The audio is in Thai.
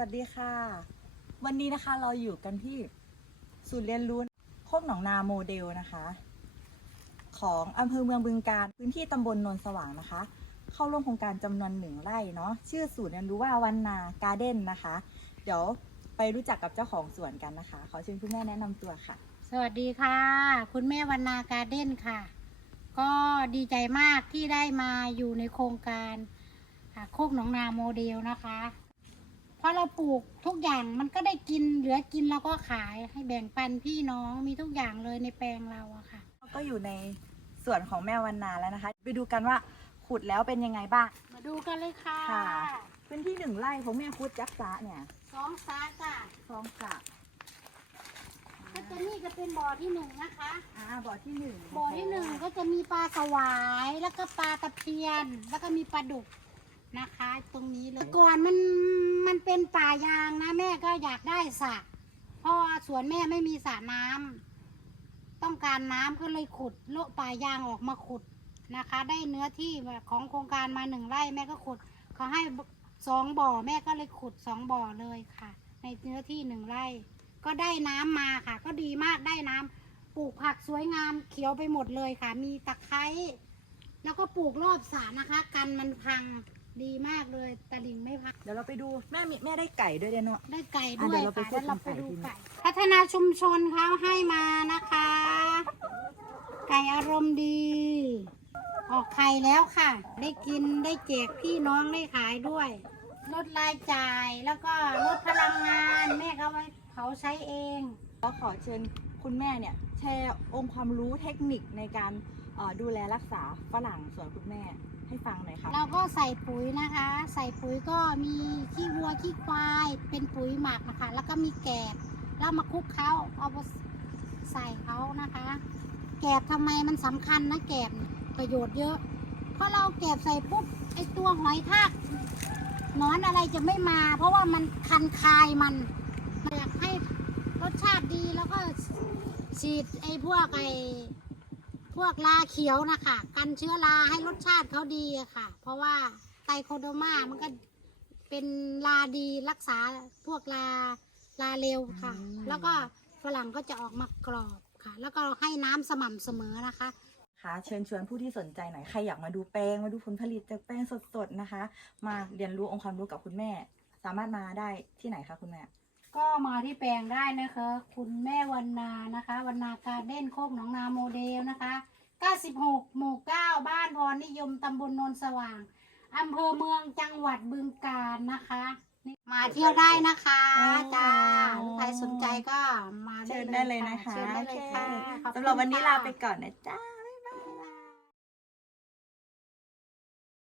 วัสดีค่ะ วันนี้นะคะเราอยู่กันที่ศูนย์เรียนรู้โคกหนองนาโมเดลนะคะ ของอำเภอเมืองบึงการพื้นที่ตำบลนนสว่างนะคะ เข้าร่วมโครงการจำนวนหนึ่งไร่เนาะชื่อศูนย์เรียนรู้ว่าวันนาการ์เด้นนะคะ เดี๋ยวไปรู้จักกับเจ้าของสวนกันนะคะ ขอเชิญคุณแม่แนะนำตัวค่ะ สวัสดีค่ะ คุณแม่วรรณาการ์เด้นค่ะ ก็ดีใจมากที่ได้มาอยู่ในโครงการโคกหนองนาโมเดลนะคะ พราะเราปลูกทุกอย่างมันก็ได้กินเหลือกินเราก็ขายให้แบ่งปันพี่น้องมีทุกอย่างเลยในแปลงเราอะค่ะ ก็อยู่ในส่วนของแม่วันนาแล้วนะคะ ไปดูกันว่าขุดแล้วเป็นยังไงบ้าง มาดูกันเลยค่ะค่ะพื้นที่หนึ่งไร่ของแม่คุดจักษะเนี่ยสองซาจ้ะคลองสระก็จะนี่ก็เป็นบ่อที่หนึ่งนะคะ อ่าบ่อที่หนึ่งบ่อที่หนึ่งก็จะมีปลาสวายแล้วก็ปลาตะเพียน แล้วก็มีปลาดุกนะคะ ตรงนี้เลยก่อนมัน มันเป็นป่ายางนะแม่ก็อยากได้สระเพราะว่าสวนแม่ไม่มีสระน้ำต้องการน้ำก็เลยขุดโละป่ายางออกมาขุดนะคะ ได้เนื้อที่ของโครงการมาหนึ่งไร่แม่ก็ขุดเขาให้สองบ่อแม่ก็เลยขุดสองบ่อเลยค่ะ ในเนื้อที่หนึ่งไร่ ก็ได้น้ำมาค่ะ ก็ดีมากได้น้ำปลูกผักสวยงามเขียวไปหมดเลยค่ะ มีตะไคร้แล้วก็ปลูกรอบสระนะคะ กันมันพัง ดีมากเลยตะลิงไม่พังเดี๋ยวเราไปดูแม่มีแม่ได้ไก่ด้วยเนาะ ได้ไก่อะด้วเดี๋ยยวเราไปค่ะพูดแล้วเราไปถึดูงไก่ ไก่ พัฒนาชุมชนเขาให้มานะคะ ไก่อารมณ์ดี ออกไข่แล้วค่ะ ได้กินได้แจกพี่น้องได้ขายด้วย ลดรายจ่ายแล้วก็ลดพลังงาน แม่ก็ไว้เขาใช้เองแล้วขอเชิญคุณแม่เนี่ยแชร์องค์ความรู้เทคนิคในการ เอ่อดูแลรักษาฝรั่งสวนคุณแม่ให้ฟังหน่อยค่ะ เราก็ใส่ปุ๋ยนะคะ ใส่ปุ๋ยก็มีขี้วัวขี้ควาย เป็นปุ๋ยหมักนะคะ แล้วก็มีแกบแล้วมาคลุกเขาเอามาใส่เขานะคะ แกบทำไมมันสำคัญนะแกบประโยชน์เยอะเพราะเราแกบใส่ปุ๊บไอตัวหอยทากนอนอะไรจะไม่มา เพราะว่ามันคันคายมันอยากให้รสชาติดีแล้วก็ฉีดไอพวกไอ พวกลาเขียวนะคะกันเชื้อราให้รสชาติเขาดีอะค่ะ เพราะว่าไตโคโดมามันก็เป็นลาดีรักษาพวกลาลาเร็วค่ะอืมแล้วก็ฝรั่งก็จะออกมากรอบค่ะ แล้วก็ให้น้ำสม่ำเสมอนะคะ ค่ะเชิญชวนผู้ที่สนใจหน่อยใครอยากมาดูแปลงมาดูผลผลิตจากแปลงสดๆนะคะ มาเรียนรู้องค์ความรู้กับคุณแม่ สามารถมาได้ที่ไหนคะคุณแม่ ก็มาที่แปลงได้นะคะ คุณแม่วันนานะคะวันนาการเด้นโคกหนองนาโมเดลนะคะ 96 หมู่ 9 บ้านพรนิยมตำบลโนนสว่างอำเภอเมืองจังหวัดบึงกาฬนะคะนี่มาเที่ยวได้นะคะอ๋อจ้าใครสนใจก็มาเชิญได้เลยนะคะ เชิญได้เลยค่ะโอเคขอบคุณสำหรับวันนี้ค่ะลาไปก่อนนะจ้า